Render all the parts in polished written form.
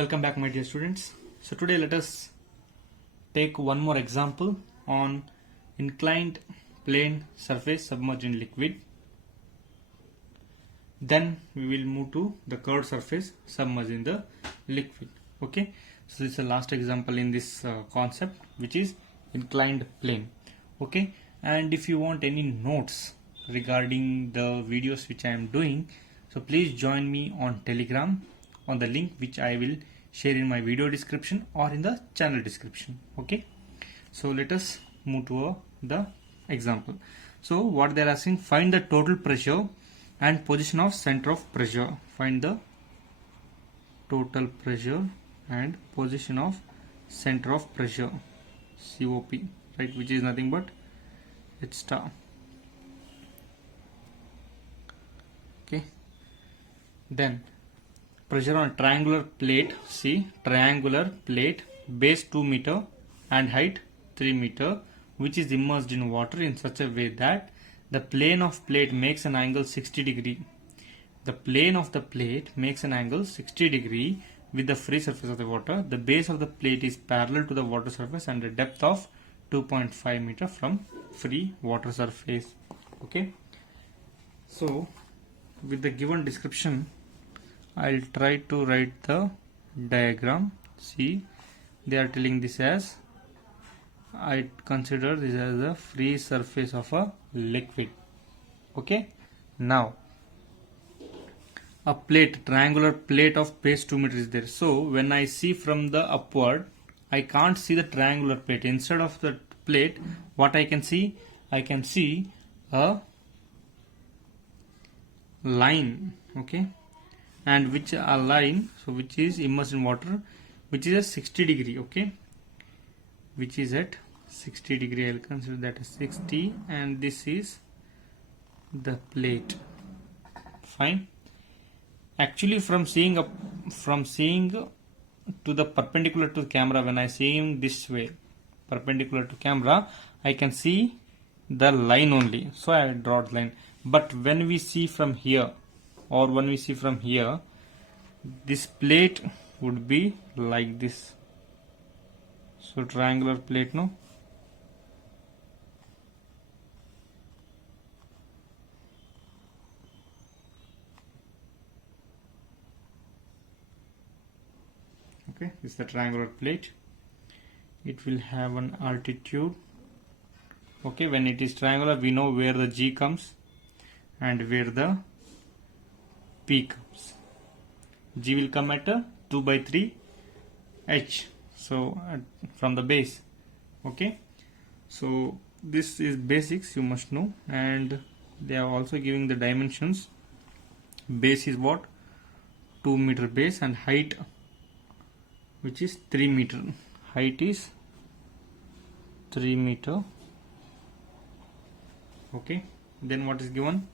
Welcome back, my dear students. So today let us take one more example on inclined plane surface submerged in liquid. Then we will move to the curved surface submerged in the liquid. Okay, so this is the last example in this concept, which is inclined plane. Okay, and if you want any notes regarding the videos which I am doing, so please join me on Telegram on the link which I will share in my video description or in the channel description. Okay, so let us move to the example. So what they are asking, find the total pressure and position of center of pressure. Find the total pressure and position of center of pressure, COP, right, which is nothing but H star. Okay, then pressure on a triangular plate, see, triangular plate, base 2 meter and height 3 meter, which is immersed in water in such a way that the plane of plate makes an angle 60 degree. The plane of the plate makes an angle 60 degree with the free surface of the water. The base of the plate is parallel to the water surface and a depth of 2.5 meter from free water surface. Okay, so with the given description, I'll try to write the diagram. See, they are telling this as, I consider this as a free surface of a liquid. Okay, now a plate, triangular plate of base 2 meters is there. So when I see from the upward, I can't see the triangular plate. Instead of the plate, what I can see a line. Okay, and which a line, so which is immersed in water, which is a 60 degree. Okay, which is at 60 degree. I'll consider that as 60, and this is the plate. Fine. Actually, from seeing to the perpendicular to the camera, when I see this way perpendicular to camera, I can see the line only, so I draw the line. But when we see from here, or when we see from here, this plate would be like this. So triangular plate, no? Okay, this is the triangular plate. It will have an altitude. Okay, when it is triangular, we know where the G comes and where the P comes. G will come at a 2 by 3 H, so from the base. Okay, so this is basics, you must know, and they are also giving the dimensions. Base is what? 2 meter base, and height, which is 3 meter. Height is 3 meter. Okay, then what is given?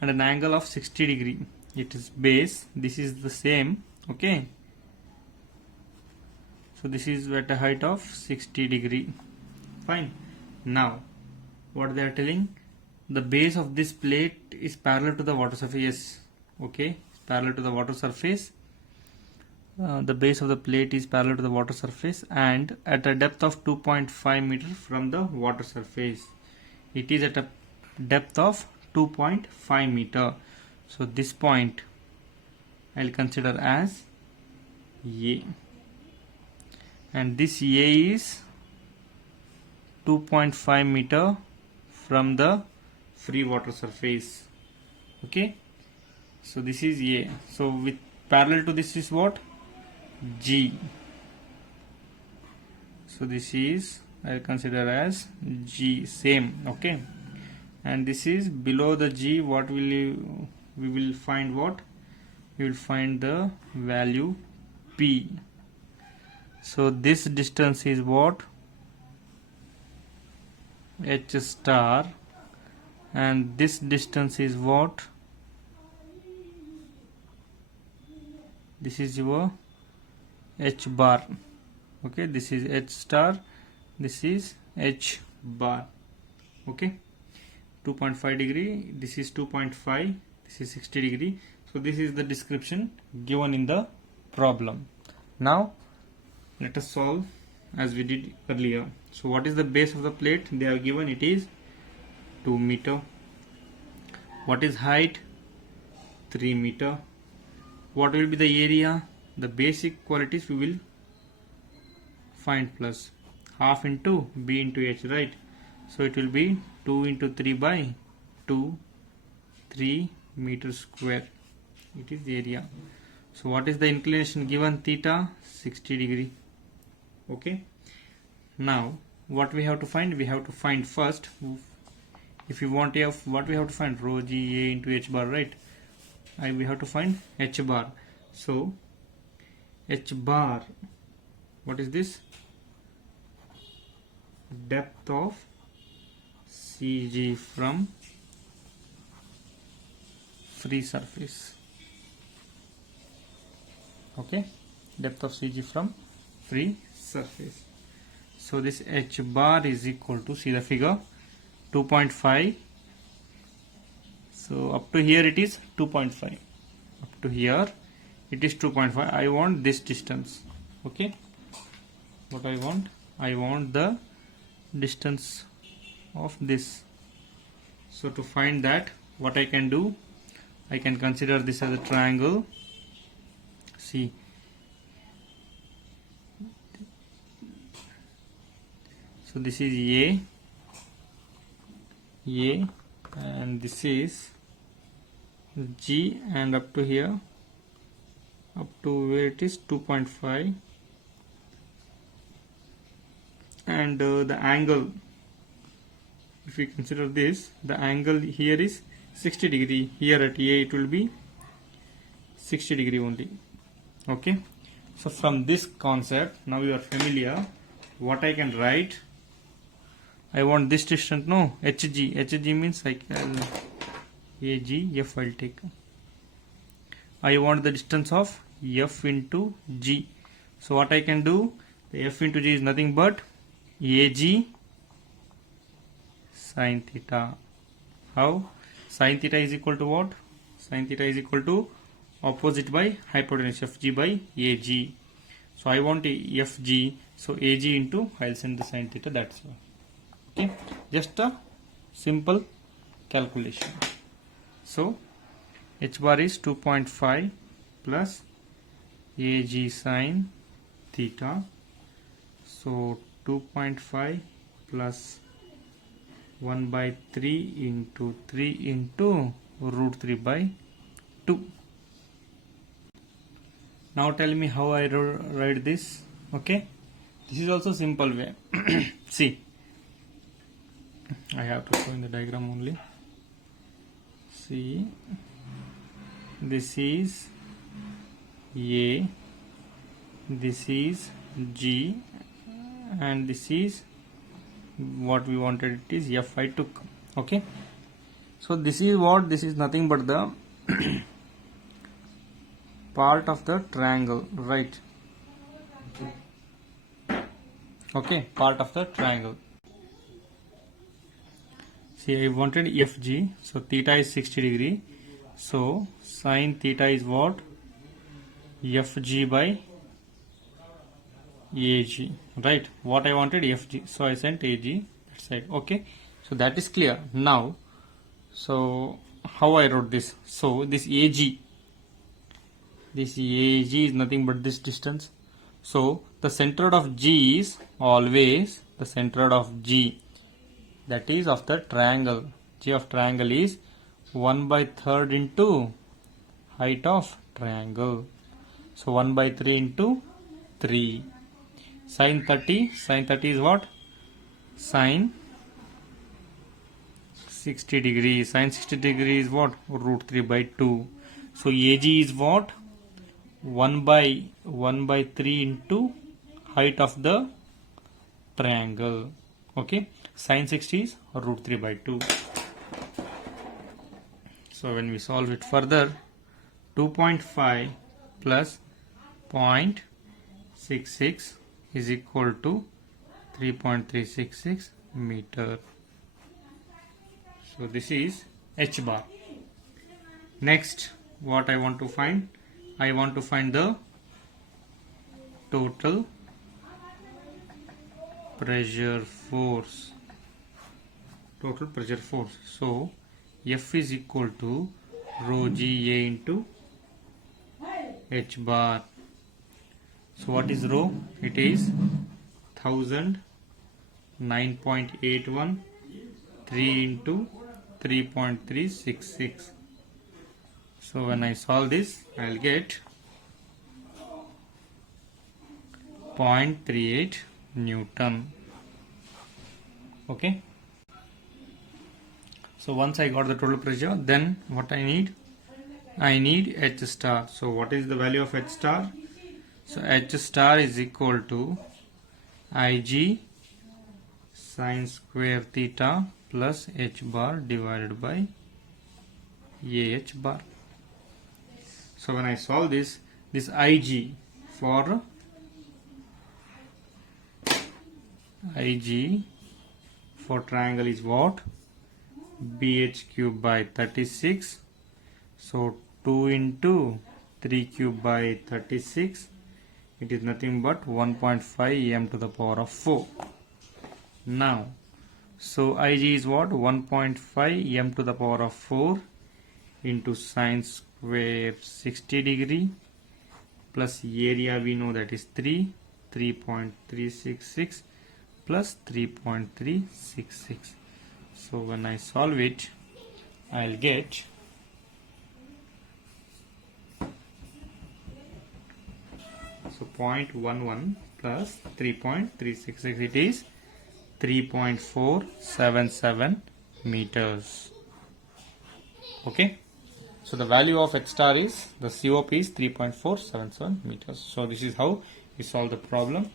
And an angle of 60 degree. It is base, this is the same. Okay, so this is at a height of 60 degree. Fine. Now what they are telling, the base of this plate is parallel to the water surface. Yes, okay, parallel to the water surface. The base of the plate is parallel to the water surface and at a depth of 2.5 meter from the water surface. It is at a depth of 2.5 meter. So this point I'll consider as A, and this A is 2.5 meter from the free water surface. Okay, so this is A. So with parallel to this is what? G. So this is, I'll consider as G, same. Okay, and this is below the G. What we will find? What we will find the value P. So this distance is what? H star, and this distance is what? This is your H bar. Okay, this is H star, this is H bar. Okay, 2.5 degree, this is 2.5, this is 60 degree. So this is the description given in the problem. Now let us solve as we did earlier. So what is the base of the plate? They have given it is 2 meter. What is height? 3 meter. What will be the area? The basic quantities we will find plus half into b into h, right? So it will be 2 into 3 by 2, 3 meters square. It is the area. So what is the inclination given? Theta 60 degree. Okay. Now what we have to find? We have to find first, if you want f, what we have to find? Rho g a into h bar, right? We have to find h bar. So h bar, what is this? Depth of CG from free surface. Okay, depth of CG from free surface. So this h bar is equal to, see the figure, 2.5. So up to here it is 2.5. Up to here it is 2.5. I want this distance. Okay, what I want? I want the distance of this. So to find that, what I can do, I can consider this as a triangle. See, so this is A, and this is G, and up to here, up to where it is 2.5, and the angle, if we consider this, the angle here is 60 degree. Here at A it will be 60 degree only. Okay, so from this concept, now you are familiar. What I can write? I want this distance, no, HG. HG means I can AG, F I'll take. I want the distance of F into G. So what I can do? The F into G is nothing but AG sin theta. How? Sin theta is equal to what? Sin theta is equal to opposite by hypotenuse, FG by AG. So I want FG, so AG into, I'll send the sin theta, that's all. Okay, just a simple calculation. So h bar is 2.5 plus AG sin theta. So 2.5 plus 1 by 3 into 3 into root 3 by 2. Now tell me how I write this. Okay, this is also simple way. See, I have to show in the diagram only. See, this is A, this is G, and this is what we wanted, it is F I took. Okay, so this is what? This is nothing but the part of the triangle, right? Okay, part of the triangle. See, I wanted FG, so theta is 60 degree. So sin theta is what? FG by AG, right? What I wanted, FG, so I sent AG that side. Okay, so that is clear now. So how I wrote this? So this AG is nothing but this distance. So the centroid of G is always the centroid of G, that is of the triangle. G of triangle is 1/3 into height of triangle. So 1/3 into 3. Sin 30 is what? Sin 60 degrees. Sin 60 degrees is what? Root 3 by 2. So AG is what? 1/3 into height of the triangle. Okay, sin 60 is root 3 by 2. So when we solve it further, 2.5 plus 0.66 is equal to 3.366 meter. So this is h bar. Next, what I want to find? I want to find the total pressure force. Total pressure force. So F is equal to rho G A into H bar. So what is rho? It is 1009.81 3 into 3.366. So when I solve this, I will get 0.38 Newton. Okay. So once I got the total pressure, then what I need? I need H star. So what is the value of H star? So H star is equal to Ig sin square theta plus H bar divided by AH bar. So when I solve this Ig for triangle is what? BH cube by 36. So 2 into 3 cube by 36. It is nothing but 1.5 m to the power of 4. Now, so Ig is what? 1.5 m to the power of 4 into sine square 60 degree plus area we know that is 3.366 plus 3.366. So when I solve it, I'll get so 0.11 plus 3.366, it is 3.477 meters. Okay, so the value of H star is, the COP is 3.477 meters. So this is how we solve the problem.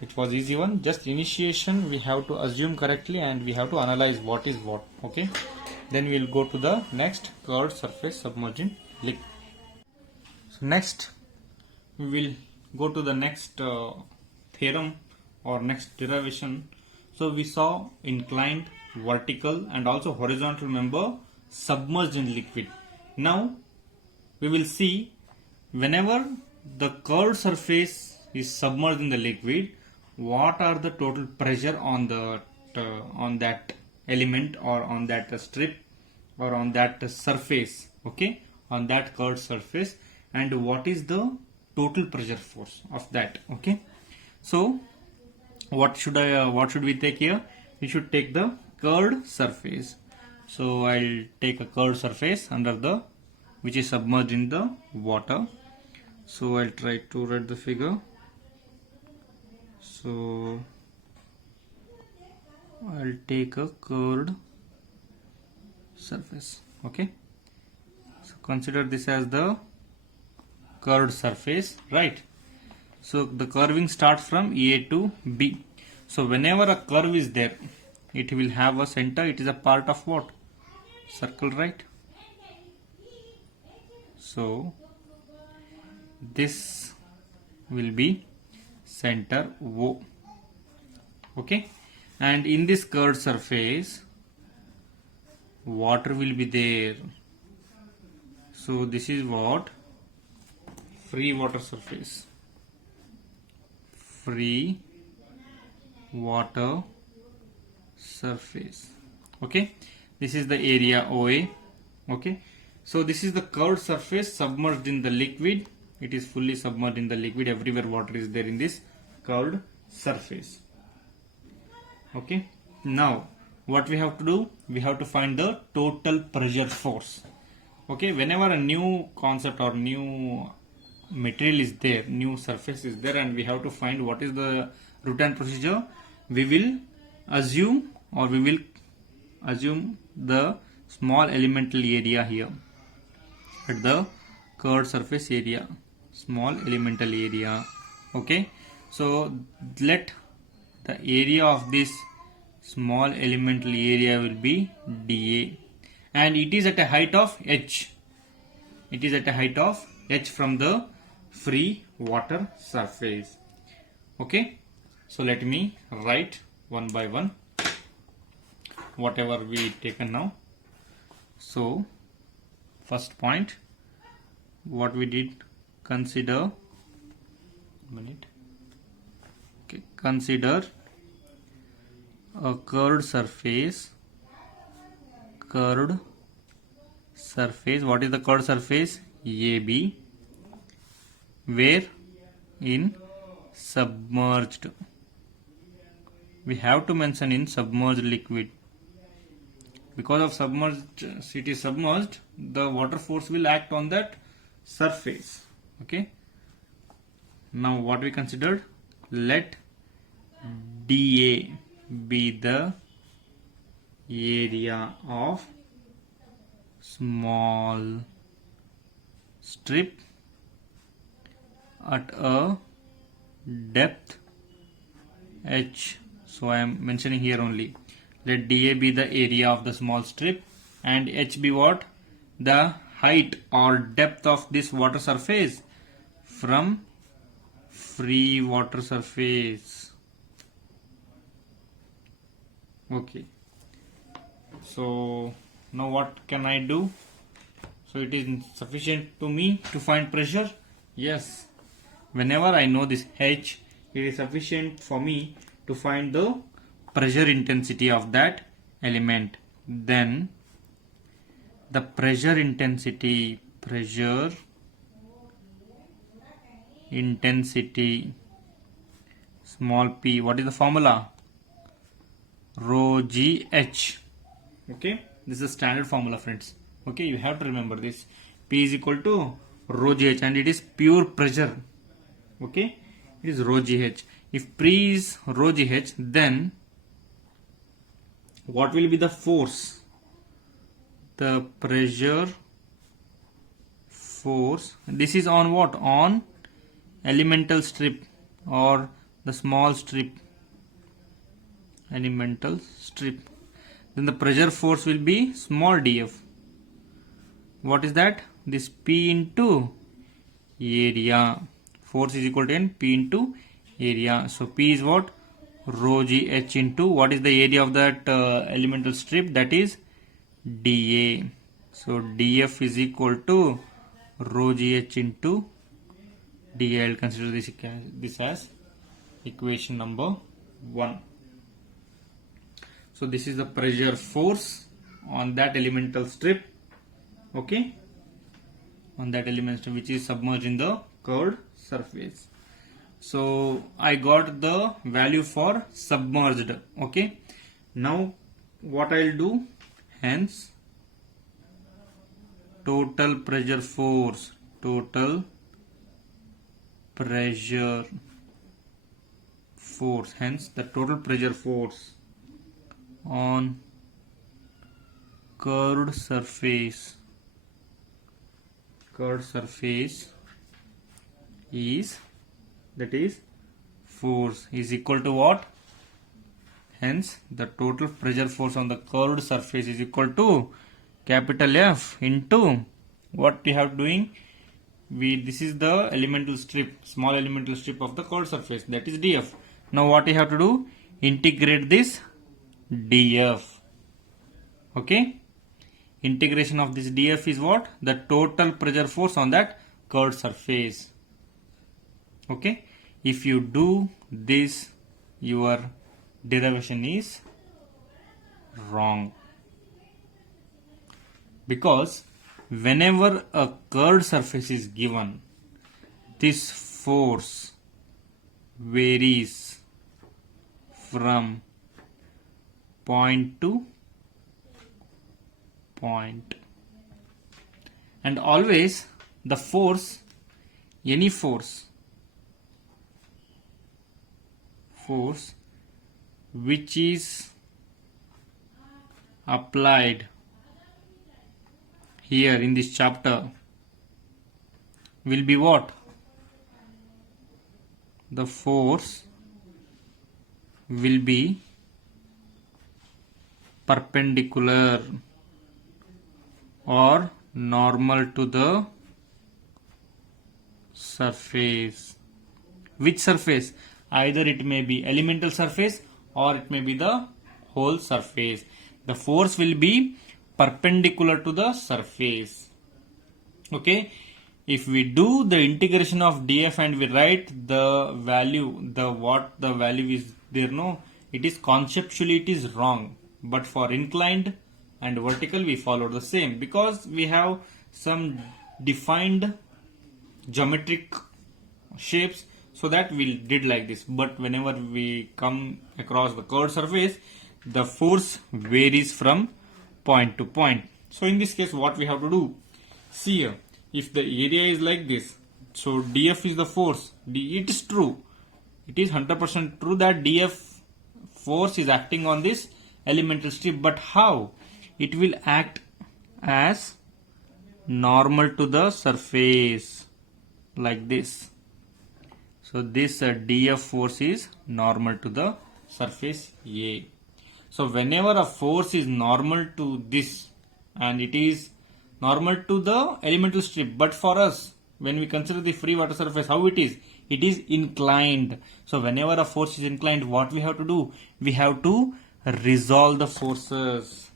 It was easy one. Just initiation we have to assume correctly and we have to analyze what is what. Okay, then we will go to the next, curved surface submerged in liquid. So next we will go to the next theorem or next derivation. So we saw inclined, vertical and also horizontal member submerged in liquid. Now we will see whenever the curved surface is submerged in the liquid, what are the total pressure on the on that element or on that strip or on that surface, okay, on that curved surface, and what is the total pressure force of that. Okay, so what should we take here? We should take the curved surface. So I'll take a curved surface under the, which is submerged in the water. So I'll try to write the figure. So I'll take a curved surface. Okay, so consider this as the curved surface, right? So the curving starts from A to B. So whenever a curve is there, it will have a center. It is a part of what? Circle, right? So this will be center O. Okay, and in this curved surface water will be there. So this is what? Free water surface. Free water surface. Okay, this is the area OA. Okay, so this is the curved surface submerged in the liquid. It is fully submerged in the liquid. Everywhere water is there in this curved surface. Okay, now what we have to do? We have to find the total pressure force. Okay, whenever a new concept or new material is there, new surface is there, and we have to find what is the routine procedure, we will assume the small elemental area here at the curved surface area, small elemental area. Okay, so let the area of this small elemental area will be dA, and it is at a height of h. It is at a height of h from the free water surface. Okay, so let me write one by one whatever we taken now. So first point, what we did, consider Okay, consider a curved surface. What is the curved surface? AB, where in submerged. We have to mention in submerged liquid. Because of it is submerged, the water force will act on that surface. Okay. Now what we considered? Let dA be the area of small strip at a depth h. So I am mentioning here only. Let dA be the area of the small strip and h be what? The height or depth of this water surface from free water surface. Okay. So now what can I do? So it is sufficient to me to find pressure? Yes. Whenever I know this H, it is sufficient for me to find the pressure intensity of that element. Then the pressure intensity, small p, what is the formula? Rho g h. Okay, this is a standard formula, friends. Okay, you have to remember this. P is equal to rho g h and it is pure pressure. Okay, it is rho g h. If P is rho g h, then what will be the force? The pressure force. This is on what? On elemental strip or the small strip. Elemental strip. Then the pressure force will be small df. What is that? This P into area. Force is equal to N, P into area. So P is what? Rho g h into what is the area of that elemental strip? That is dA. So df is equal to rho g h into dA. I will consider this as equation number 1. So this is the pressure force on that elemental strip. Okay, on that element strip which is submerged in the curved surface. So I got the value for submerged. Okay, now what I will do? Hence total pressure force, hence the total pressure force on curved surface is, that is, force is equal to what? Hence the total pressure force on the curved surface is equal to capital F into what we have doing. This is the elemental strip, small elemental strip of the curved surface, that is df. Now what we have to do? Integrate this df. Okay, integration of this df is what? The total pressure force on that curved surface. Okay, if you do this, your derivation is wrong, because whenever a curved surface is given, this force varies from point to point, and always the force, any force which is applied here in this chapter will be what? The force will be perpendicular or normal to the surface. Which surface? Either it may be elemental surface or it may be the whole surface. The force will be perpendicular to the surface. Okay, if we do the integration of df and we write the value, what the value is there, no, it is conceptually it is wrong, but for inclined and vertical we follow the same, because we have some defined geometric shapes, so that we did like this. But whenever we come across the curved surface, the force varies from point to point. So in this case, what we have to do, see here, if the area is like this, so df is the force. It is true, it is 100% true that df force is acting on this elemental strip, but how it will act as normal to the surface like this. So this df force is normal to the surface A. So whenever a force is normal to this and it is normal to the elemental strip, but for us, when we consider the free water surface, how it is? It is inclined. So whenever a force is inclined, what we have to do? We have to resolve the forces.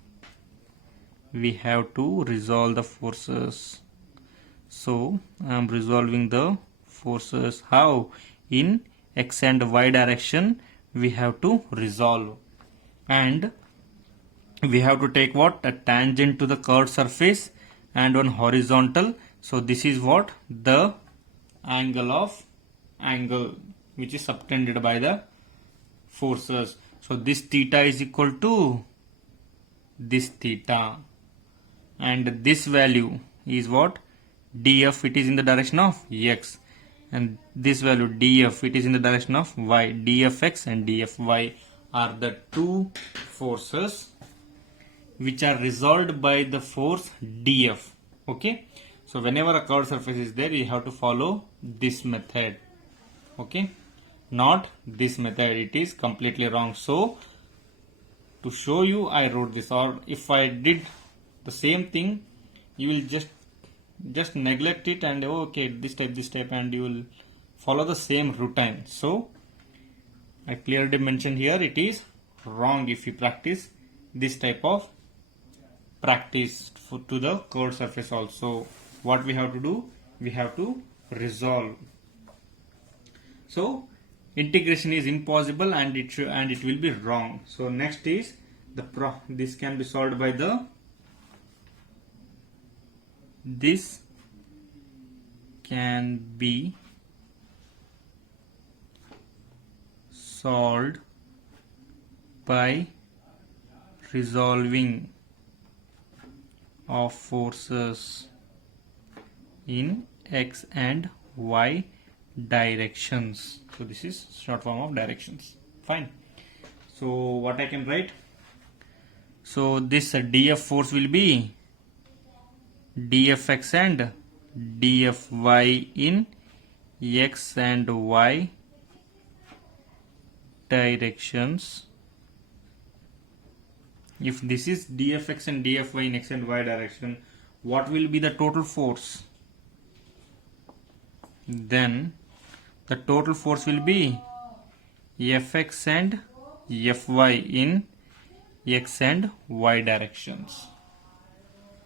We have to resolve the forces. So I am resolving the forces. How? In x and y direction we have to resolve, and we have to take what? A tangent to the curved surface and one horizontal. So this is what? The angle which is subtended by the forces. So this theta is equal to this theta, and this value is what? df, it is in the direction of x, and this value df, it is in the direction of y. dfx and dfy are the two forces which are resolved by the force df. Okay, so whenever a curved surface is there, you have to follow this method. Okay, not this method, it is completely wrong. So to show you, I wrote this, or if I did the same thing, you will just neglect it and okay, this type, and you will follow the same routine. So I clearly mentioned here, it is wrong if you practice this type of practice to the curved surface also. What we have to do? We have to resolve. So integration is impossible, and it will be wrong. So next is this can be solved by this can be solved by resolving of forces in x and y directions. So this is short form of directions. Fine. So what I can write? So this df force will be dfx and dfy in x and y directions. If this is dfx and dfy in x and y direction, what will be the total force? Then the total force will be fx and fy in x and y directions.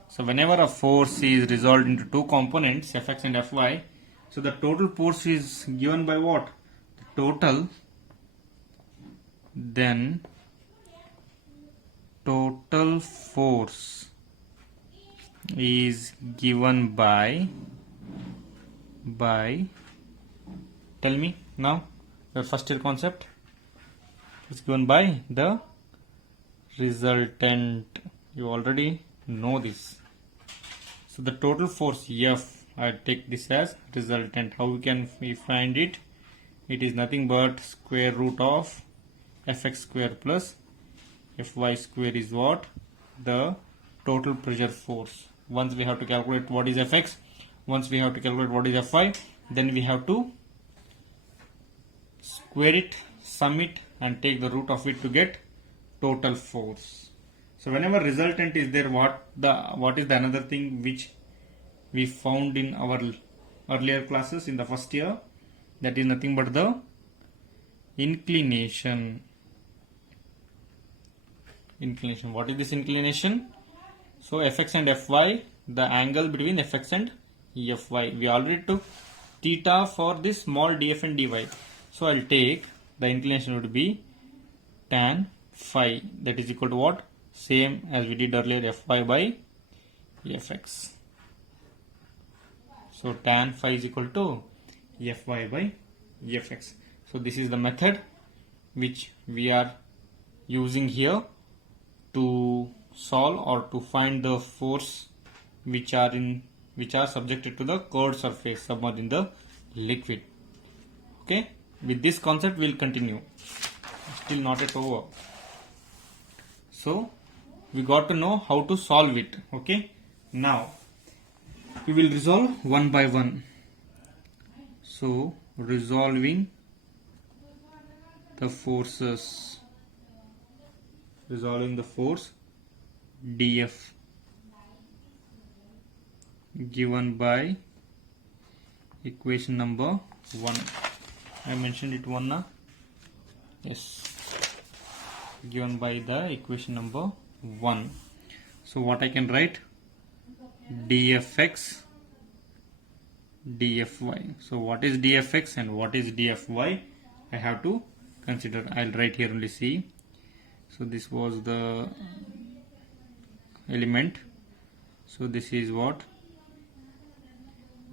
So whenever a force is resolved into two components, fx and fy, so the total force is given by what? The total, then total force is given by tell me now your first year concept. It's given by the resultant. You already know this. So the total force F, I take this as resultant. How can we find it? It is nothing but square root of fx square plus fy square is what? The total pressure force. Once we have to calculate what is fx, once we have to calculate what is fy, then we have to square it, sum it, and take the root of it to get total force. So whenever resultant is there, what is the another thing which we found in our earlier classes in the first year? That is nothing but the inclination. What is this inclination? So fx and fy, the angle between fx and Fy. We already took theta for this small df and dy. So I'll take the inclination would be tan phi, that is equal to what? Same as we did earlier, Fy by Fx. So tan phi is equal to Fy by Fx. So this is the method which we are using here to solve or to find the force which are subjected to the curved surface submerged in the liquid. Okay, with this concept we will continue. Still not yet over. So we got to know how to solve it. Okay, now we will resolve one by one. So resolving the forces, resolving the force df given by equation number 1. I mentioned it 1 na? Yes, given by the equation number 1. So what I can write? dfx dfy. So what is dfx and what is dfy? I have to consider. I'll write here only C. So this was the element. So this is what?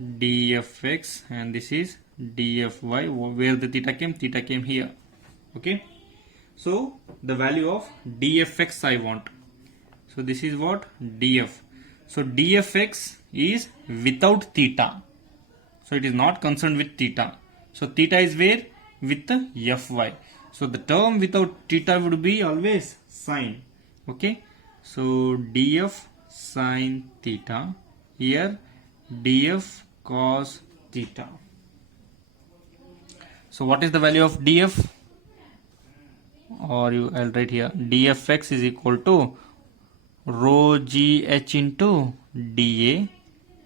dfx and this is dfy. Where the theta came? Theta came here. Okay. So the value of dfx I want. So this is what? df. So dfx is without theta. So it is not concerned with theta. So theta is where? With the fy. So the term without theta would be always sine. Okay. So df sine theta. Here df cos theta. So what is the value of df? Or I'll write here dfx is equal to rho gh into dA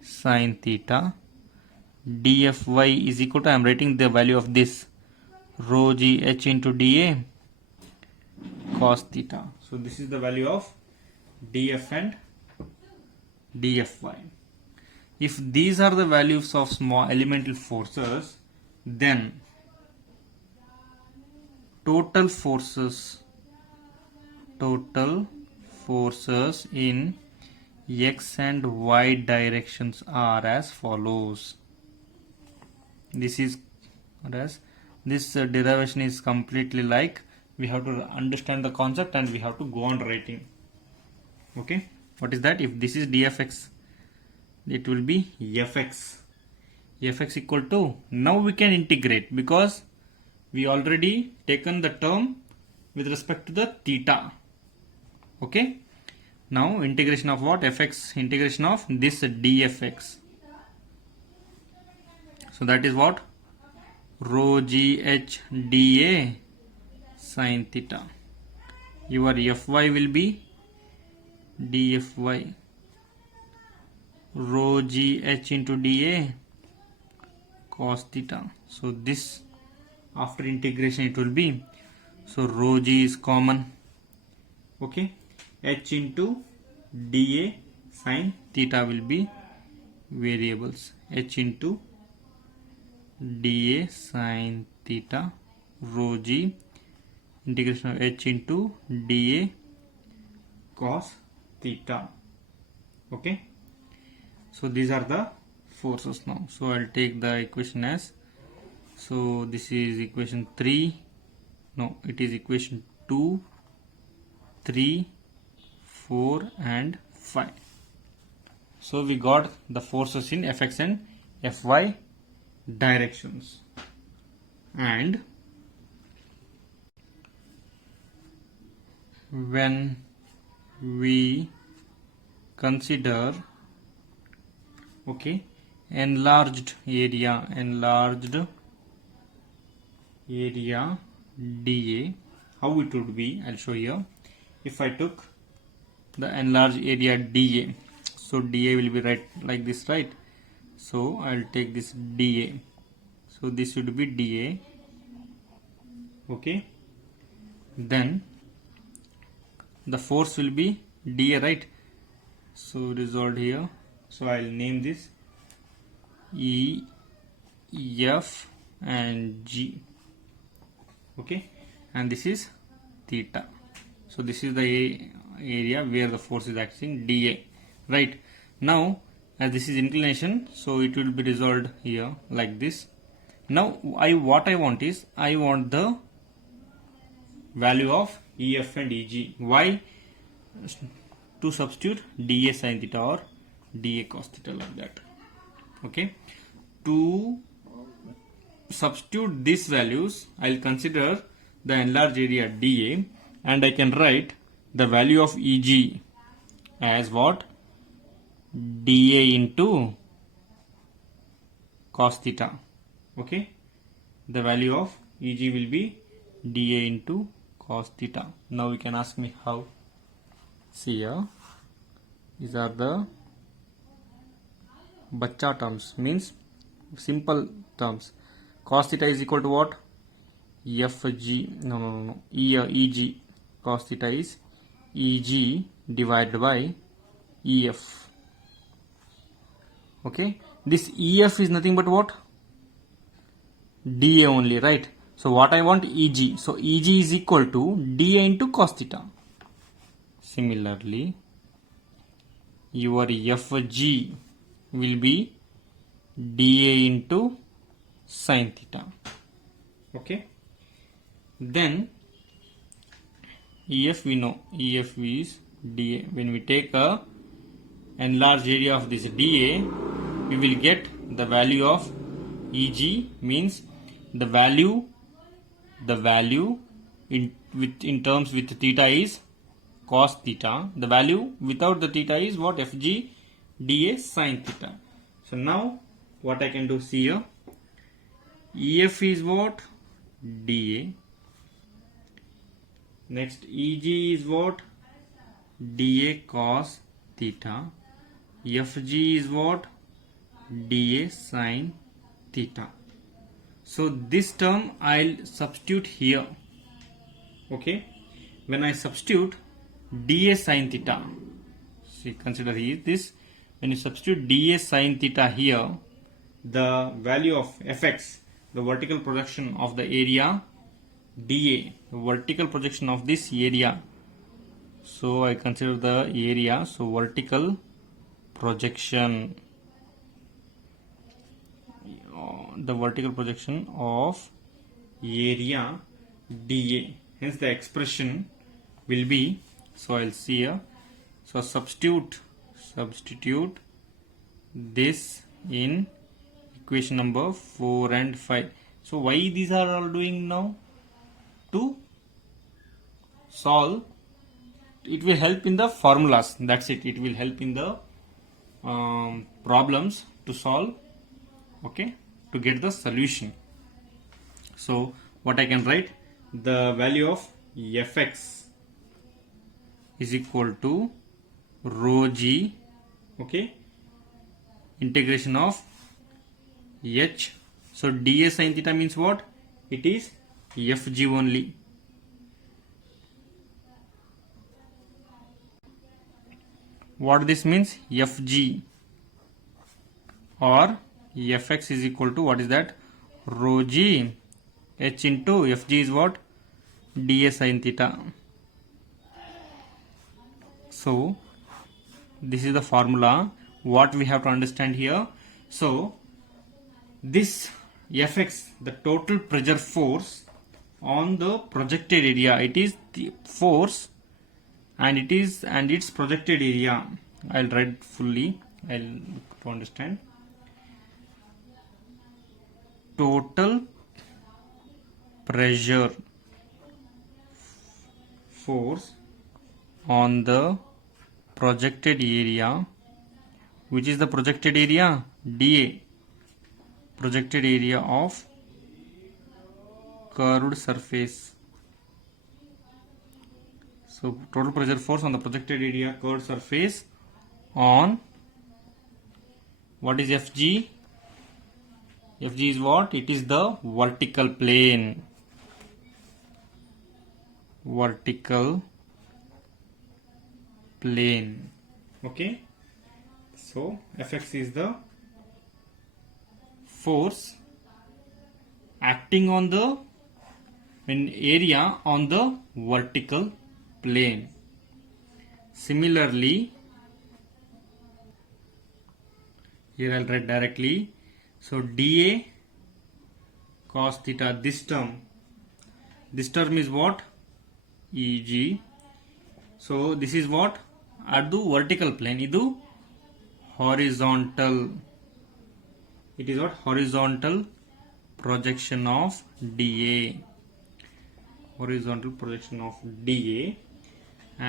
sine theta. dfy is equal to, I am writing the value of this, rho gh into dA cos theta. So this is the value of df and dfy. If these are the values of small elemental forces, then total forces in x and y directions are as follows. This is as this derivation is completely like, we have to understand the concept and we have to go on writing. Okay, what is that? If this is dfx, it will be fx equal to, now we can integrate because we already taken the term with respect to the theta. Okay, now integration of what? Fx, integration of this dfx. So that is what? Rho gh dA sine theta. Your fy will be dfy rho gh into dA cos theta. So this after integration it will be, so rho g is common. Okay, h into dA sine theta will be variables, h into dA sine theta rho g integration of h into dA cos theta. Okay, so these are the forces now. So I'll take the equation as, so this is equation 3, no, it is equation 2, 3, 4 and 5. So we got the forces in fx and fy directions. And when we consider, okay, enlarged area dA, how it would be, I'll show you. If I took the enlarged area dA, so dA will be right like this, right? So I'll take this dA, so this would be dA. Okay, then the force will be dA, right? So resolved here, so I'll name this E, F and G. Okay, and this is theta. So this is the area where the force is acting, dA. Right, now as this is inclination, so it will be resolved here like this. Now what I want is, I want the value of EF and EG. Why? To substitute dA sin theta or dA cos theta, like that. Okay, to substitute these values, I'll consider the enlarged area dA, and I can write the value of EG as what? dA into cos theta. Okay, the value of EG will be dA into cos theta. Now you can ask me how. See here, these are the bacha terms, means simple terms. Cos theta is equal to what? FG, no, EG. Cos theta is EG divided by EF. Okay, this EF is nothing but what? dA only, right? So what I want? EG. So EG is equal to dA into cos theta. Similarly, your FG will be dA into sin theta. Okay, then EF we know, EF is dA. When we take a enlarged area of this dA, we will get the value of EG, means the value in terms with theta is cos theta. The value without the theta is what? FG dA sin theta. So now what I can do, see here, EF is what? dA. Next EG is what? dA cos theta. FG is what? dA sin theta. So this term I'll substitute here. Okay, when I substitute dA sin theta, see, consider here this, when you substitute dA sin theta here, the value of Fx, the vertical projection of the area dA, the vertical projection of this area, so I consider the area, so vertical projection, the vertical projection of area dA, hence the expression will be, so I'll see here, so substitute this in equation number 4 and 5. So why these are all doing now? To solve, it will help in the formulas, that's it. It will help in the problems to solve, okay, to get the solution. So what I can write, the value of Fx is equal to rho g, okay, integration of h. So dA sin theta means what? It is Fg only. What this means? Fg or Fx is equal to, what is that? Rho g h into Fg is what? dA sin theta. So this is the formula what we have to understand here. So this Fx, the total pressure force on the projected area, it is the force and its projected area. I'll write fully, I'll to understand. Total pressure force on the projected area, which is the projected area? dA, projected area of curved surface. So total pressure force on the projected area curved surface on, what is Fg? Fg is what? It is the vertical plane. Vertical plane. Okay. So Fx is the force acting on the area on the vertical plane. Similarly, here I'll write directly. So dA cos theta, this term is what? Eg. So this is what? Adu vertical plane, idu horizontal. It is what? Horizontal projection of dA. Horizontal projection of dA,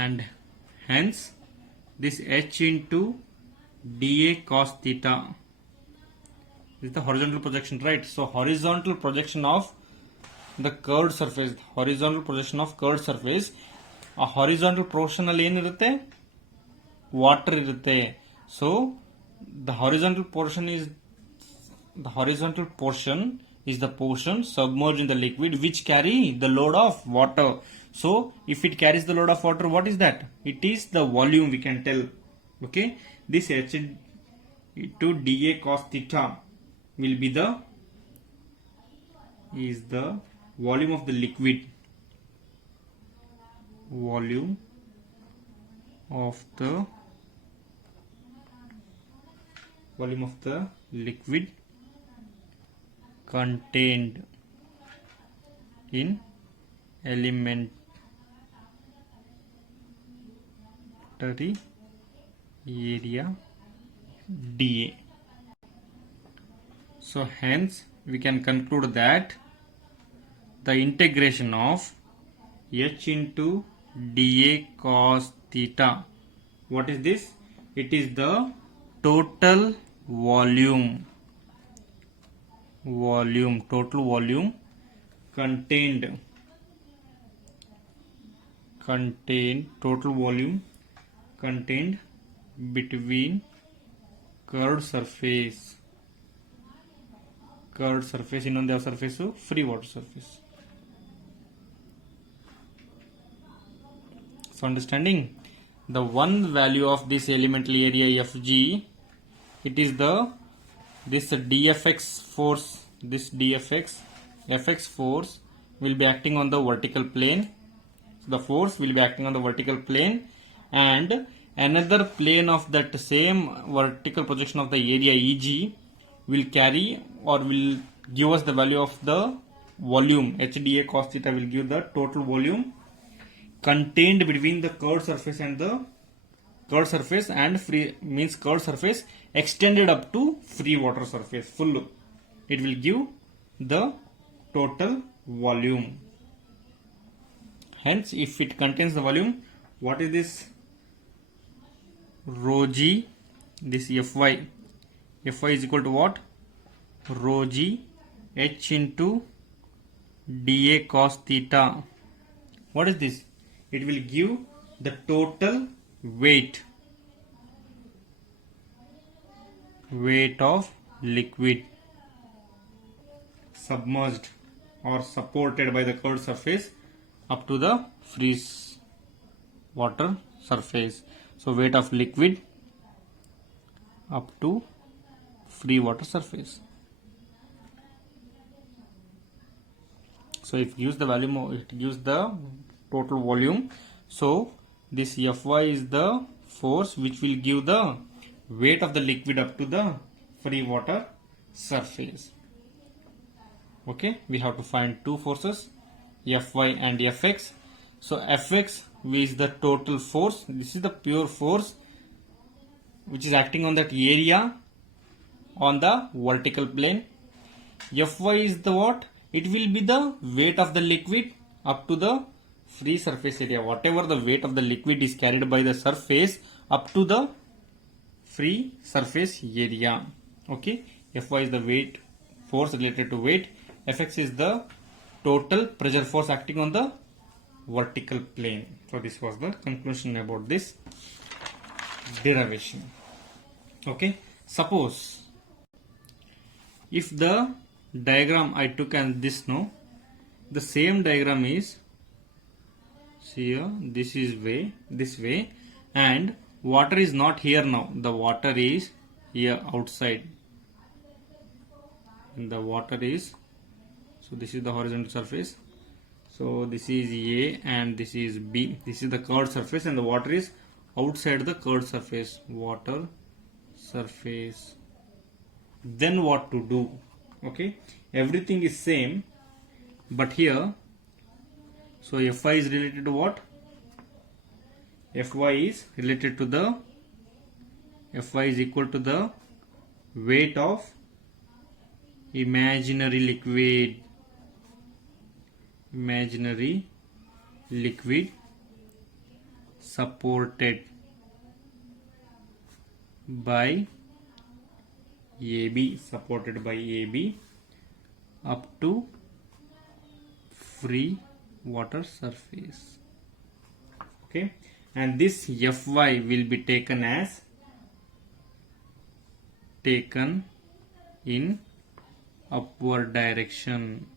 and hence this h into dA cos theta is the horizontal projection, right? So horizontal projection of the curved surface, horizontal projection of curved surface, a horizontal portion alli ಏನು ಇರುತ್ತೆ? Water ಇರುತ್ತೆ. So the horizontal portion is the portion submerged in the liquid which carry the load of water. So if it carries the load of water, what is that? It is the volume, we can tell. Okay, this h to dA cos theta will be the volume of the liquid. Volume of the liquid contained in elementary area dA. So hence we can conclude that the integration of h into dA cos theta, what is this? It is the total volume total volume contained between curved surface ಇನ್ನೊಂದು ಯಾವ surface? Free water surface. So understanding the one value of this elemental area Fg, it is this dfx force, this fx force will be acting on the vertical plane. So the force will be acting on the vertical plane, and another plane of that same vertical projection of the area Eg will carry or will give us the value of the volume. HdA cos theta will give the total volume contained between the curved surface and free, means curved surface extended up to free water surface full. It will give the total volume. Hence if it contains the volume, what is this? Rho g, this Fy is equal to what? Rho g h into dA cos theta. What is this? It will give the total weight of liquid submerged or supported by the curved surface up to the free water surface. So weight of liquid up to free water surface. So if it gives the volume, it gives the total volume. So this Fy is the force which will give the weight of the liquid up to the free water surface. Okay, we have to find two forces, Fy and Fx. So Fx is the total force. This is the pure force which is acting on that area on the vertical plane. Fy is the what? It will be the weight of the liquid up to the free surface area. Whatever the weight of the liquid is carried by the surface up to the free surface area. Okay, Fy is the weight force related to weight. Fx is the total pressure force acting on the vertical plane. So this was the conclusion about this derivation. Okay, suppose if the diagram I took and this, no, the same diagram is, see here, this way, and water is not here now, the water is here outside. and the water is, so this is the horizontal surface, so this is A and this is B. This is the curved surface and the water is outside the curved surface, water surface. Then what to do? Okay, everything is same, but here, so Fy is related to what? Fy is related to the, Fy is equal to the weight of imaginary liquid supported by AB, up to free water surface. Okay, and this Fy will be taken in upward direction.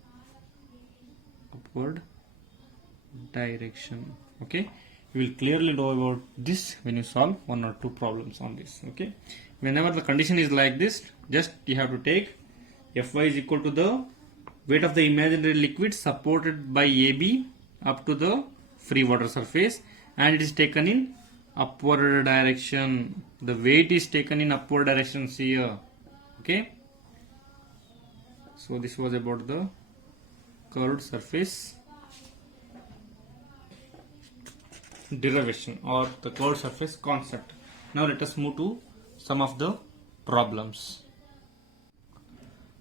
Okay, you will clearly know about this when you solve one or two problems on this. Okay, whenever the condition is like this, just you have to take Fy is equal to the weight of the imaginary liquid supported by AB up to the free water surface, and it is taken in upward direction. The weight is taken in upward direction here. Okay, so this was about the curved surface derivation or the curved surface concept. Now let us move to some of the problems.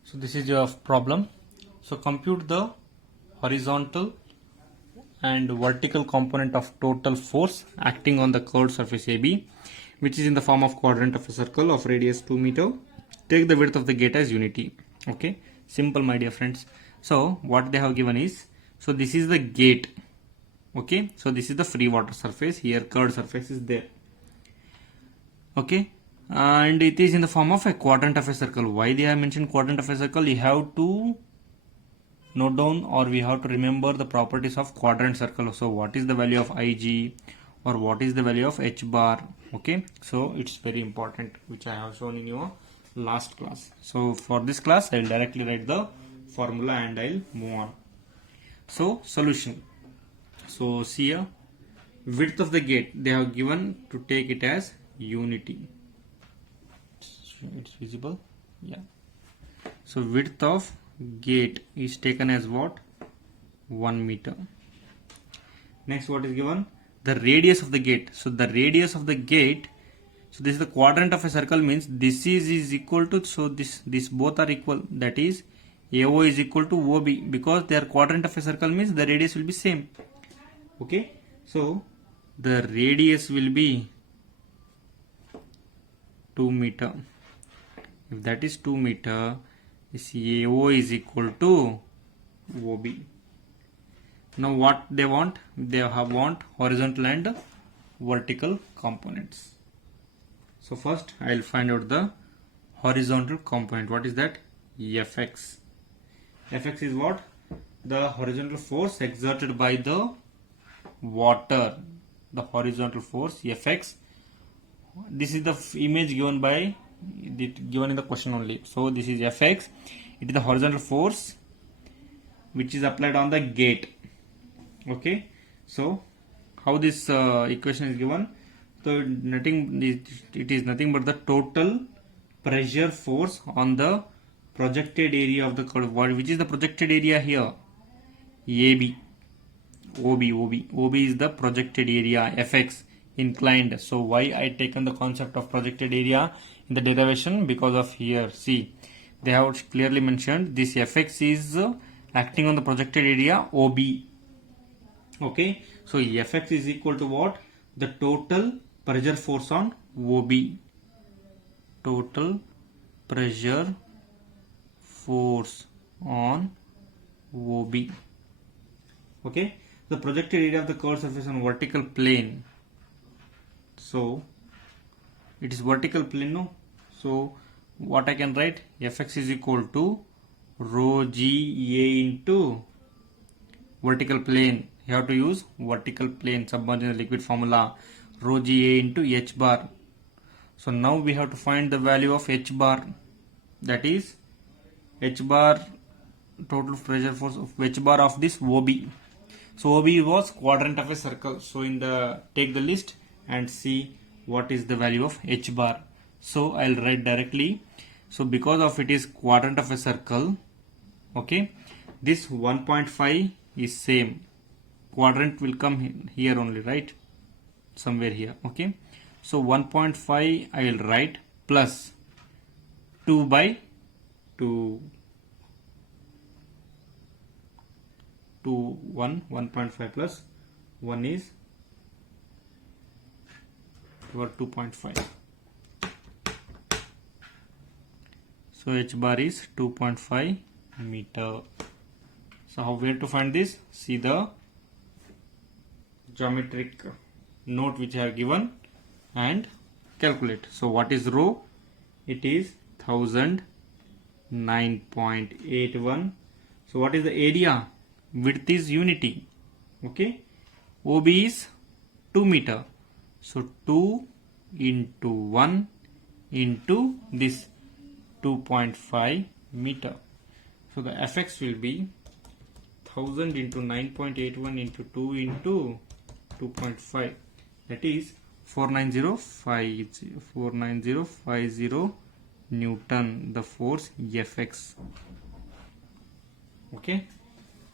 So this is your problem. So compute the horizontal and vertical component of total force acting on the curved surface AB, which is in the form of quadrant of a circle of radius 2 meter. Take the width of the gate as unity. Okay, simple my dear friends. So what they have given is, so this is the gate. Okay, so this is the free water surface, here curved surface is there. Okay, and it is in the form of a quadrant of a circle. Why they have mentioned quadrant of a circle? You have to note down, or we have to remember the properties of quadrant circle. So what is the value of Ig, or what is the value of H bar? Okay, so it's very important, which I have shown in your last class. So for this class I will directly write the formula and I'll move on. So solution. So see here, width of the gate they have given to take it as unity. It's visible, yeah. So width of gate is taken as what? 1 meter. Next, what is given? The radius of the gate. So the radius of the gate, so this is the quadrant of a circle, means this is equal to, so this both are equal, that is AO is equal to OB, because they are quadrant of a circle means the radius will be same. Okay, so the radius will be 2 meter. If that is 2 meter, this AO is equal to OB. Now what they want? They want horizontal and vertical components. So first I will find out the horizontal component. What is that? Fx. Fx is what? The horizontal force exerted by the water. The horizontal force Fx. This is the image given by given in the question only. So this is Fx. It is the horizontal force which is applied on the gate. Okay. So how this equation is given? So it is nothing but the total pressure force on the projected area of the curve. Which is the projected area here? AB. OB is the projected area. Fx inclined. So why I taken the concept of projected area in the derivation? Because of here, see, they have clearly mentioned this Fx is acting on the projected area OB. Okay, so Fx is equal to what? The total pressure force on OB. Total pressure force on OB. Okay, the projected area of the curved surface on vertical plane. So it is vertical plane, no? So what I can write? Fx is equal to rho g A into vertical plane. You have to use vertical plane submerged in the liquid formula, rho g A into H bar. So now we have to find the value of H bar, that is H bar total pressure force of H bar of this OB. So OB was quadrant of a circle. So in the take the list and see what is the value of H bar. So I'll write directly. So because of it is quadrant of a circle, okay, this 1.5 is same. Quadrant will come here only, right? Somewhere here, okay. So 1.5 I will write plus 2 by 2. 1.5 plus 1 is your 2.5. So H bar is 2.5 meter. So how where to find this? See the geometric note which I have given and calculate. So what is rho? It is 1009.81. So what is the area? Width is unity. Okay. OB is 2 meter. So 2 into 1 into this 2.5 meter. So the Fx will be 1000 into 9.81 into 2 into 2.5. That is 49050 Newton, the force Fx. Okay.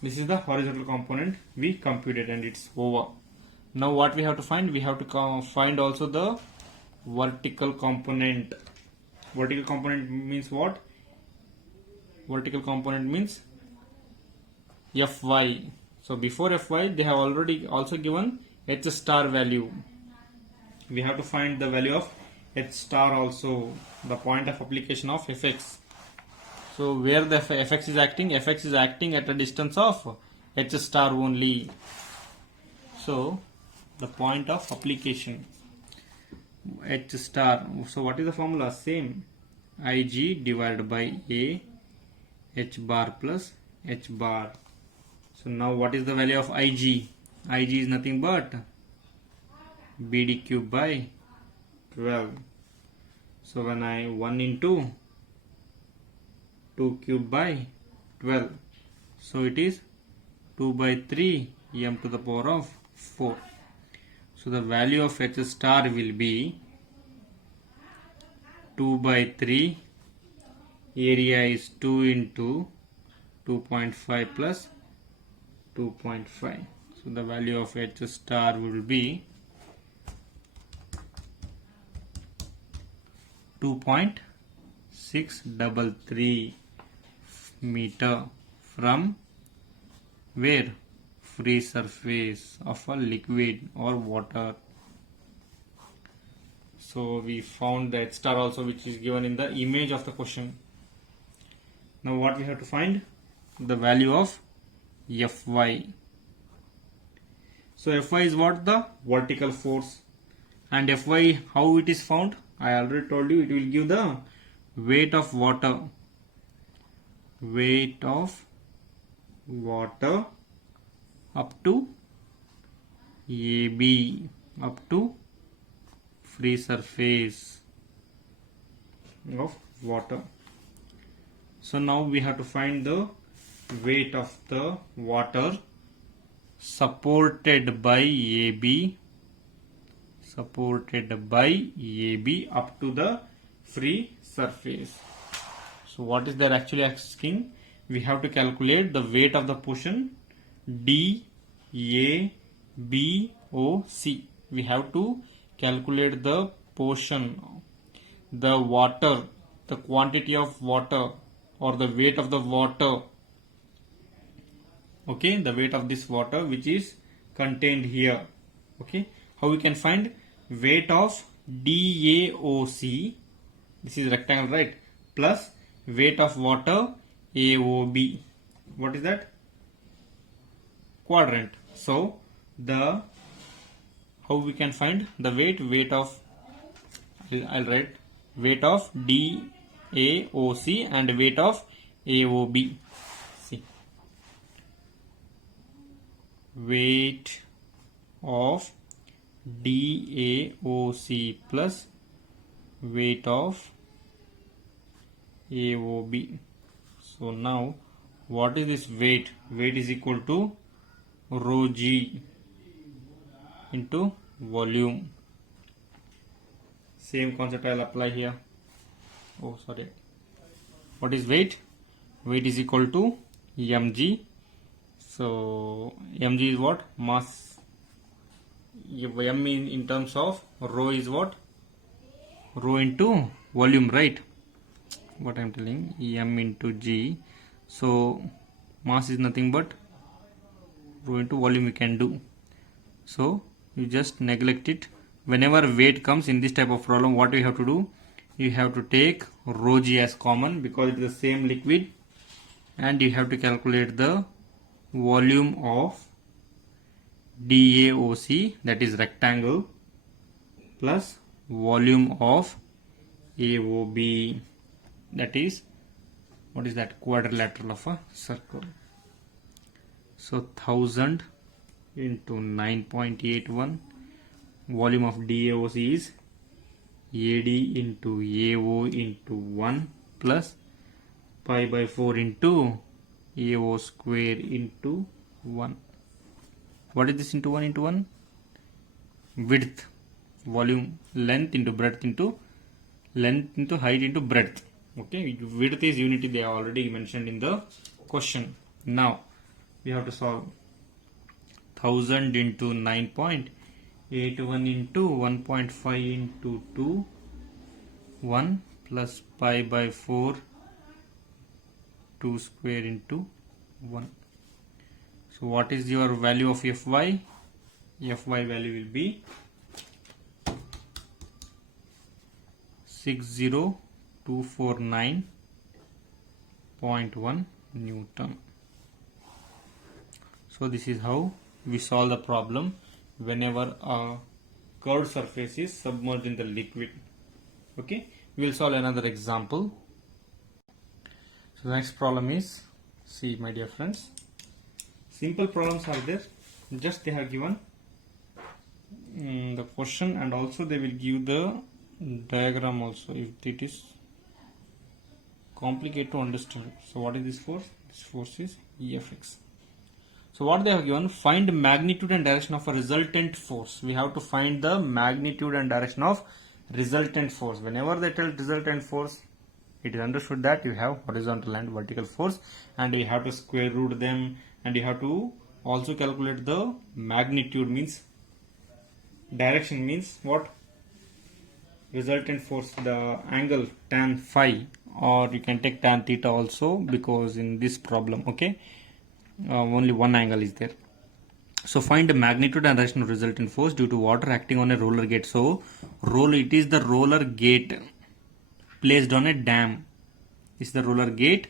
This is the horizontal component we computed and it's over. Now what we have to find? We have to find also the vertical component. Vertical component means what? Vertical component means Fy. So before Fy they have already also given H star value. We have to find the value of H star also, the point of application of Fx. So where the Fx is acting? Fx is acting at a distance of H star only. So the point of application H star. So what is the formula? Same. Ig divided by A H bar plus H bar. So now what is the value of Ig? Ig is nothing but BD cube by 12. So when I 1 into 2 cube by 12. So it is 2 by 3 m to the power of 4. So the value of H star will be 2 by 3. Area is 2 into 2.5 plus 2.5. So the value of H star will be 2.633 meter from where? Free surface of a liquid or water. So we found the H star also, which is given in the image of the question. Now what we have to find? The value of Fy. So Fy is what? The vertical force. And Fy, how it is found? I already told you, it will give the weight of water. Weight of water up to AB, up to free surface of water. So now we have to find the weight of the water supported by AB, supported by AB up to the free surface. So what is there actually asking? We have to calculate the weight of the portion DABOC. We have to calculate the portion, the water, the quantity of water or the weight of the water. Okay, the weight of this water which is contained here. Okay, how we can find weight of DAOC? This is rectangle, right? Plus weight of water AOB. What is that? Quadrant. So the how we can find the weight of, I'll write weight of DAOC and weight of AOB. See, weight of DAOC plus weight of AOB. So So now what is this weight? Weight is equal to rho g into volume. Same concept I'll apply here. Oh, sorry. What is weight? Weight is equal to mg. So mg is what? Mass. M in terms of rho is what? Rho into volume, right? What I'm telling, m into g. So mass is nothing but rho into volume we can do. So you just neglect it. Whenever weight comes in this type of problem, what you have to do? You have to take rho g as common because it is the same liquid, and you have to calculate the volume of DAOC, that is rectangle, plus volume of AOB, that is, what is that, quadrilateral of a circle. So 1000 into 9.81, volume of DAOC is AD into AO into 1 plus pi by 4 into AO square into 1. What is this into 1 into 1? Width, volume, length into breadth into length into height into breadth. Okay, width is unity, they are already mentioned in the question. Now we have to solve 1000 into 9.81 into 1.5 into 2, 1 plus pi by 4, 2 square into 1. So what is your value of Fy? Fy value will be 60249.1 Newton. So this is how we solve the problem whenever a curved surface is submerged in the liquid. Okay, we will solve another example. So the next problem is, see my dear friends, simple problems are there, just they have given the question, and also they will give the diagram also if it is complicated to understand. So what is this force? This force is Fx. So what they have given, find magnitude and direction of a resultant force. We have to find the magnitude and direction of resultant force. Whenever they tell resultant force, it is understood that you have horizontal and vertical force, and you have to square root them, and you have to also calculate the magnitude, means direction, means what? Resultant force, the angle tan phi, or you can take tan theta also, because in this problem, okay, only one angle is there. So find the magnitude and direction of resultant force due to water acting on a roller gate. So it is the roller gate placed on a dam. It's the roller gate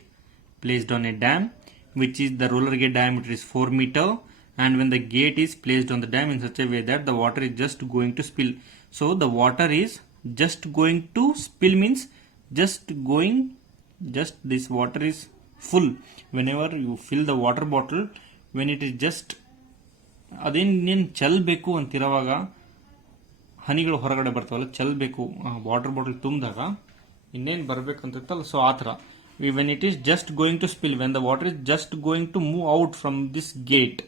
placed on a dam, which is the roller gate diameter is 4 meter, and when the gate is placed on the dam in such a way that the water is just going to spill. So the water is just going to spill means just this water is full. Whenever you fill the water bottle, when it is just ಅದೇನು ಚೆಲ್ಲಬೇಕು ಅಂತಿರುವಾಗ ಹನಿಗಳು ಹೊರಗಡೆ ಬರ್ತಾವಲ್ಲ, ಚೆಲ್ಲಬೇಕು water bottle ತುಂಬಿದಾಗ ಇನ್ನೇನು ಬರಬೇಕಂತಿರ್ತಲ್ಲ, so ಆ ಥರ when it is just going to spill, when the water is just going to move out from this gate,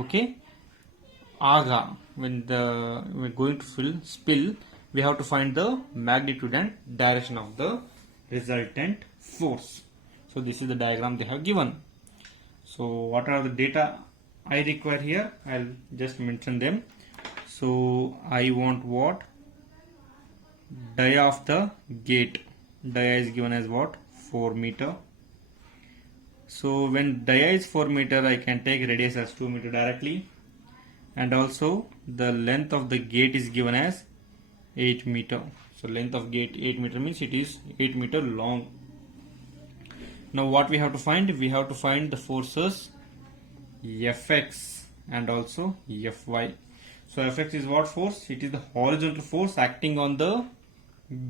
okay, ಆಗ when we're going to spill, we have to find the magnitude and direction of the resultant force. So this is the diagram they have given. So what are the data I require here? I'll just mention them. So I want what? Dia of the gate. Dia is given as what? 4 meter. So when dia is 4 meter, I can take radius as 2 meter directly, and also the length of the gate is given as 8 meter. So length of gate 8 meter means it is 8 meter long. Now what we have to find? We have to find the forces Fx and also Fy. So Fx is what force? It is the horizontal force acting on the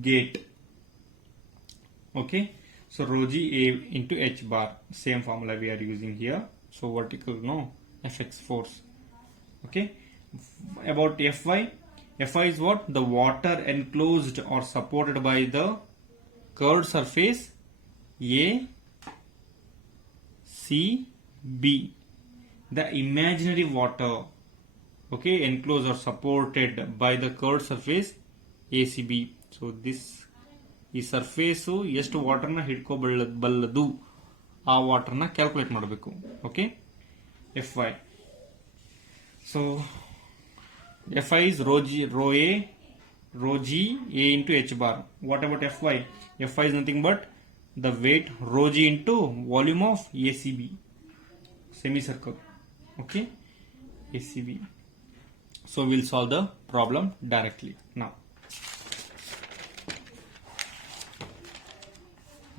gate. Okay. So rho g A into h bar. Same formula we are using here. So vertical, no, Fx force. Okay. About Fy. Fy is what? The water enclosed or supported by the curved surface A ACB, the imaginary water, okay, enclosed or supported by the curved surface ACB. So this ಈ surface ಎಷ್ಟು ವಾಟರ್ನ ಹಿಡ್ಕೋಬಲ್ಲದು ಆ ವಾಟರ್ನ calculate ಮಾಡಬೇಕು. Okay, FI. So FI is rho g A into H bar. What about FY? FY is nothing but the weight rho g into volume of ACB, semicircle. Okay, ACB. So we'll solve the problem directly now.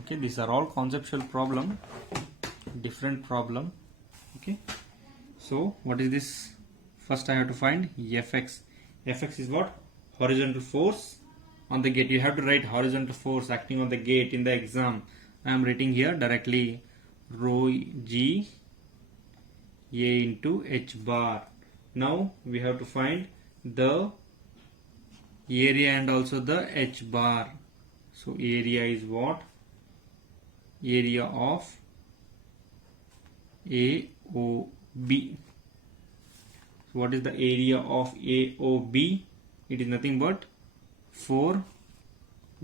Okay, these are all conceptual problem, different problem. Okay, so what is this? First I have to find Fx. Fx is what? Horizontal force on the gate. You have to write horizontal force acting on the gate in the exam. I am writing here directly rho g A into H bar. Now we have to find the area and also the H bar. So area is what? Area of AOB. So what is the area of AOB? It is nothing but 4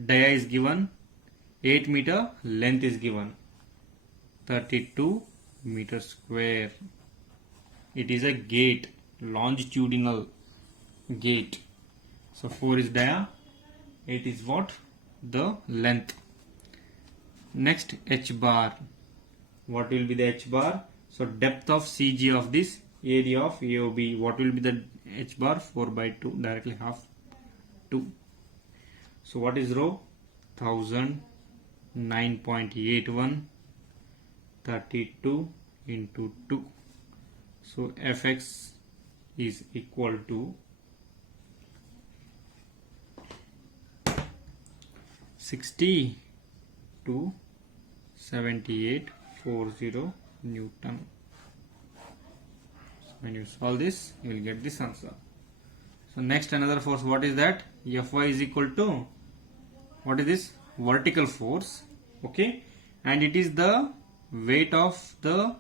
dia is given, 8 meter length is given, 32 meter square. It is a gate, longitudinal gate. So 4 is dia, 8 is what? The length. Next, H bar. What will be the H bar? So depth of CG of this area of AOB. What will be the H bar? 4 by 2, directly half 2. So what is rho? 1009.81 32 into 2. So Fx is equal to 60 to 7840 Newton. So when you solve this, you will get this answer. So next, another force. What is that? Fy is equal to, what is this? Vertical force. Okay, and it is the weight of the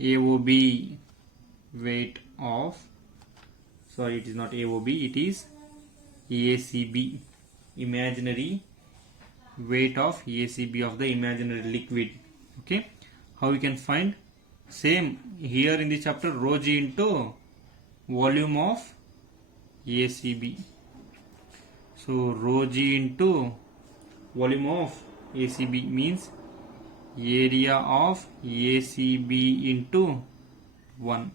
AOB. Weight of, sorry, it is not AOB, it is ACB, imaginary weight of ACB of the imaginary liquid. Okay, how we can find? Same here in the chapter, rho g into volume of ACB. So rho g into volume of ACB means area of ACB into 1.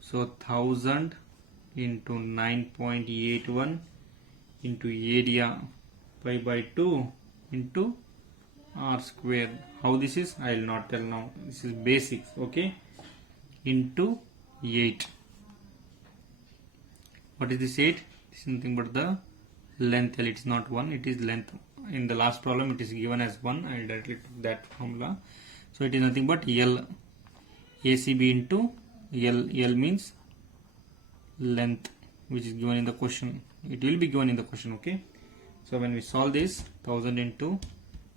So 1000 into 9.81 into area pi by 2 into r square. How this is? I will not tell now. This is basics. Okay, into 8. What is this 8? This is nothing but the length. It is not 1, it is length. In the last problem it is given as 1. I will directly took that formula. So it is nothing but L. ACB into L. L means length, which is given in the question. It will be given in the question. Okay, so when we solve this, 1000 into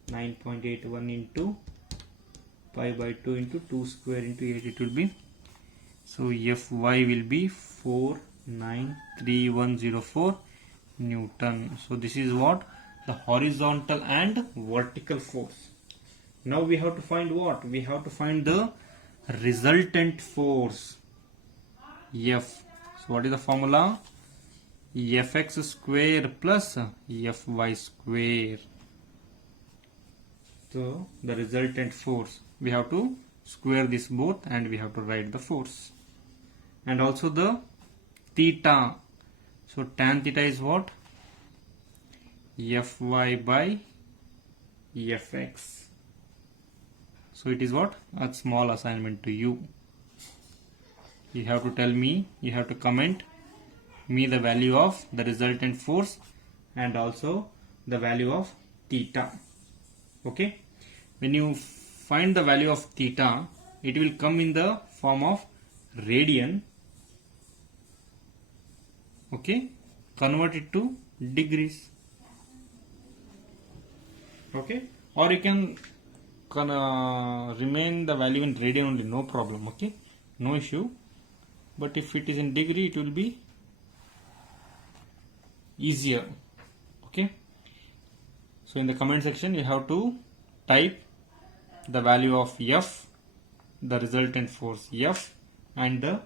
9.81 into pi by 2 into 2 square into 8, it will be, so Fy will be 493,104 Newton. So this is what? The horizontal and vertical force. Now we have to find what? We have to find the resultant force, F. So what is the formula? Fx square plus Fy square. So the resultant force, we have to square this both and we have to write the force. And also the theta. So tan theta is what? Fy by Fx. So it is what? A small assignment to you. You have to tell me, you have to comment me the value of the resultant force and also the value of theta. Okay, when you find the value of theta, it will come in the form of radian. Okay, convert it to degrees. Okay, or you can remain the value in radian only, no problem, okay, no issue. But if it is in degree, it will be easier, okay. So in the comment section you have to type the value of F, the resultant force F, and the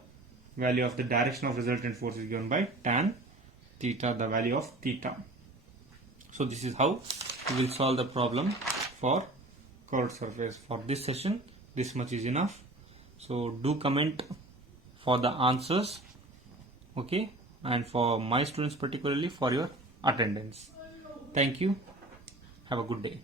value of the direction of resultant force is given by tan theta, the value of theta. So this is how we will solve the problem for curved surface. For this session, this much is enough. So do comment for the answers, okay, and for my students particularly for your attendance. Thank you. Have a good day.